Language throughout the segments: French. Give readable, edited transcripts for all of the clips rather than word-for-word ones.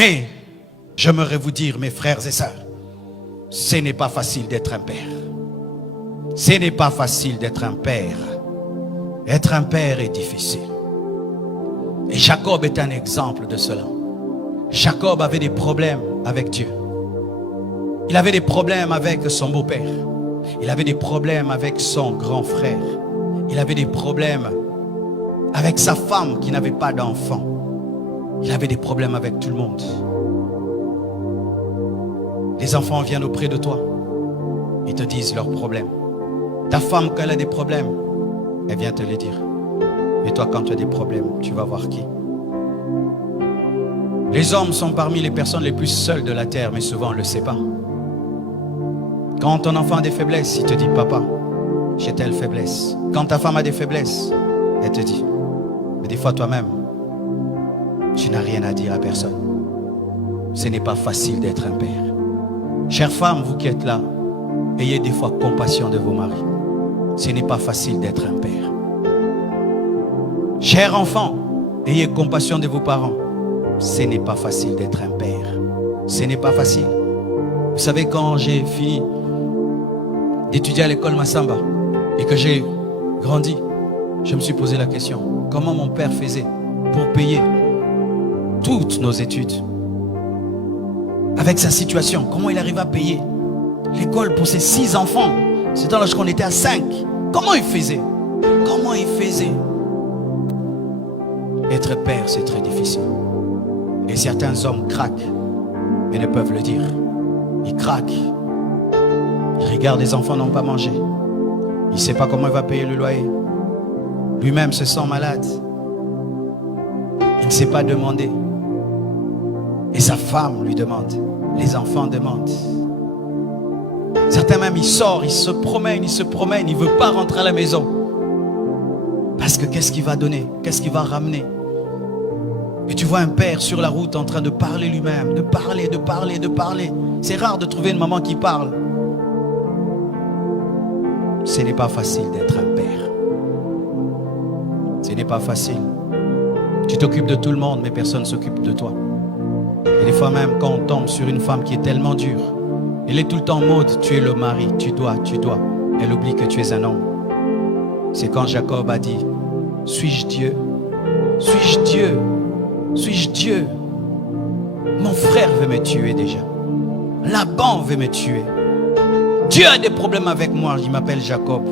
Mais j'aimerais vous dire, mes frères et sœurs, ce n'est pas facile d'être un père. Ce n'est pas facile d'être un père. Être un père est difficile. Et Jacob est un exemple de cela. Jacob avait des problèmes avec Dieu. Il avait des problèmes avec son beau-père. Il avait des problèmes avec son grand frère. Il avait des problèmes avec sa femme qui n'avait pas d'enfant. Il avait des problèmes avec tout le monde. Les enfants viennent auprès de toi. Ils te disent leurs problèmes. Ta femme, quand elle a des problèmes, elle vient te les dire. Mais toi, quand tu as des problèmes, tu vas voir qui? Les hommes sont parmi les personnes les plus seules de la terre, mais souvent on ne le sait pas. Quand ton enfant a des faiblesses, il te dit, papa, j'ai telle faiblesse. Quand ta femme a des faiblesses, elle te dit. Mais des fois toi-même, tu n'as rien à dire à personne. Ce n'est pas facile d'être un père. Chères femmes, vous qui êtes là, ayez des fois compassion de vos maris. Ce n'est pas facile d'être un père. Chers enfants, ayez compassion de vos parents. Ce n'est pas facile d'être un père. Ce n'est pas facile. Vous savez, quand j'ai fini d'étudier à l'école Massamba et que j'ai grandi, je me suis posé la question, comment mon père faisait pour payer toutes nos études? Avec sa situation, comment il arrivait à payer l'école pour ses 6 enfants? C'était lorsqu'on était à 5. Comment il faisait? Comment il faisait? Être père, c'est très difficile. Et certains hommes craquent, mais ne peuvent le dire. Ils craquent. Ils regardent les enfants n'ont pas mangé. Il ne sait pas comment il va payer le loyer. Lui-même se sent malade. Il ne sait pas demander. Et sa femme lui demande. Les enfants demandent. Certains même, il sort, il se promène, il ne veut pas rentrer à la maison. Parce que qu'est-ce qu'il va donner? Qu'est-ce qu'il va ramener? Et tu vois un père sur la route en train de parler lui-même, de parler. C'est rare de trouver une maman qui parle. Ce n'est pas facile d'être un père. Ce n'est pas facile. Tu t'occupes de tout le monde, mais personne ne s'occupe de toi. Et des fois même, quand on tombe sur une femme qui est tellement dure, elle est tout le temps en mode, tu es le mari, tu dois. Elle oublie que tu es un homme. C'est quand Jacob a dit, suis-je Dieu? Suis-je Dieu? Suis-je Dieu? Mon frère veut me tuer déjà. Laban veut me tuer. Dieu a des problèmes avec moi, il m'appelle Jacob.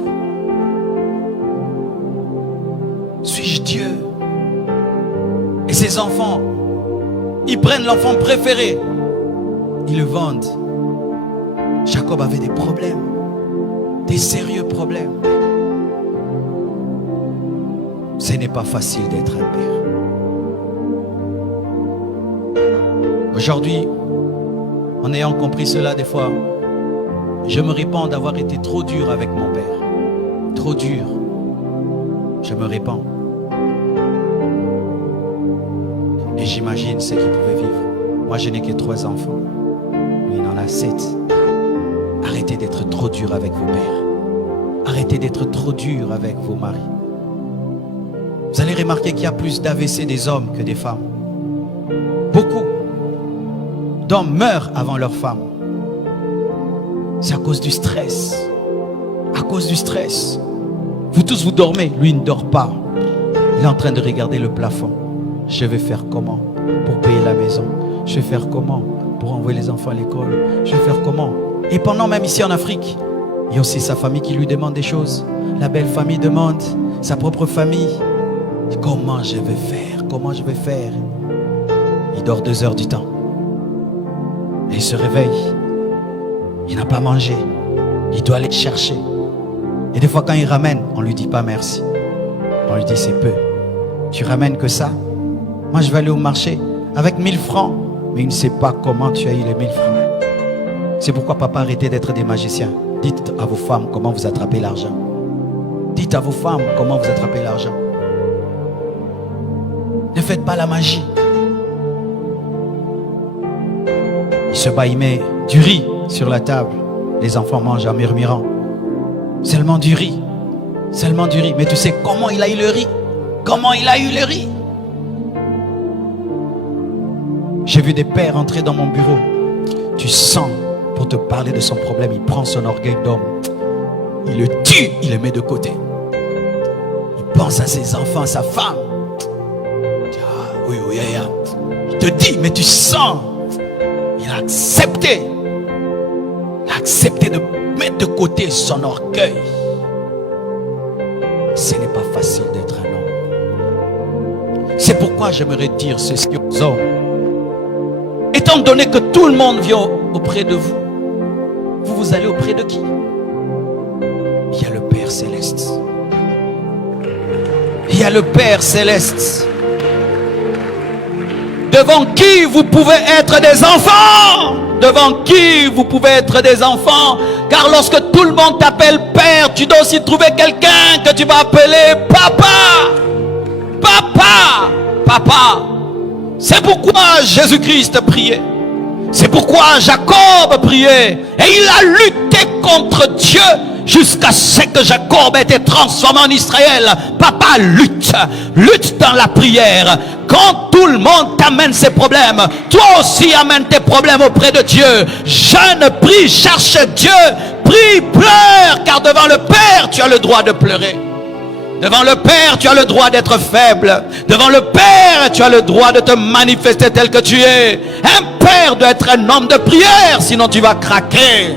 Suis-je Dieu? Et ses enfants, ils prennent l'enfant préféré, ils le vendent. Jacob avait des problèmes, des sérieux problèmes. Ce n'est pas facile d'être un père. Aujourd'hui, en ayant compris cela des fois, je me répands d'avoir été trop dur avec mon père. Trop dur. Je me répands. Et j'imagine ce qu'il pouvait vivre. Moi, je n'ai que 3 enfants. Lui, il en a 7. Arrêtez d'être trop dur avec vos pères. Arrêtez d'être trop dur avec vos maris. Vous allez remarquer qu'il y a plus d'AVC des hommes que des femmes. Beaucoup d'hommes meurent avant leurs femmes. C'est à cause du stress. À cause du stress. Vous tous, vous dormez. Lui, il ne dort pas. Il est en train de regarder le plafond. Je vais faire comment pour payer la maison? Je vais faire comment pour envoyer les enfants à l'école? Je vais faire comment? Et pendant même ici en Afrique, il y a aussi sa famille qui lui demande des choses. La belle famille demande, sa propre famille. Comment je vais faire? Comment je vais faire? Il dort 2 heures du temps. Et il se réveille. Il n'a pas mangé. Il doit aller chercher. Et des fois quand il ramène, on ne lui dit pas merci. On lui dit c'est peu. Tu ramènes que ça? Moi je vais aller au marché avec 1000 francs. Mais il ne sait pas comment tu as eu les 1000 francs. C'est pourquoi papa, arrêtez d'être des magiciens. Dites à vos femmes comment vous attrapez l'argent. Dites à vos femmes comment vous attrapez l'argent. Ne faites pas la magie. Il se bat, il met du riz sur la table. Les enfants mangent en murmurant. Seulement du riz. Seulement du riz. Mais tu sais comment il a eu le riz? Comment il a eu le riz? J'ai vu des pères entrer dans mon bureau. Tu sens, pour te parler de son problème, il prend son orgueil d'homme. Il le tue, il le met de côté. Il pense à ses enfants, à sa femme. Oui, il te dit, mais tu sens. Il a accepté. Il a accepté de mettre de côté son orgueil. Ce n'est pas facile d'être un homme. C'est pourquoi j'aimerais dire ceci aux hommes. Étant donné que tout le monde vient auprès de vous, vous allez auprès de qui? Il y a le Père Céleste. Il y a le Père Céleste. Devant qui vous pouvez être des enfants. Devant qui vous pouvez être des enfants. Car lorsque tout le monde t'appelle Père, tu dois aussi trouver quelqu'un que tu vas appeler Papa. Papa. Papa. C'est pourquoi Jésus-Christ priait. C'est pourquoi Jacob priait. Et il a lutté contre Dieu jusqu'à ce que Jacob ait été transformé en Israël. Papa lutte. Lutte dans la prière. Quand tout le monde t'amène ses problèmes, toi aussi amène tes problèmes auprès de Dieu. Jeûne, prie, cherche Dieu. Prie, pleure. Car devant le Père, tu as le droit de pleurer. Devant le Père, tu as le droit d'être faible. Devant le Père, tu as le droit de te manifester tel que tu es. Un père doit être un homme de prière, sinon tu vas craquer.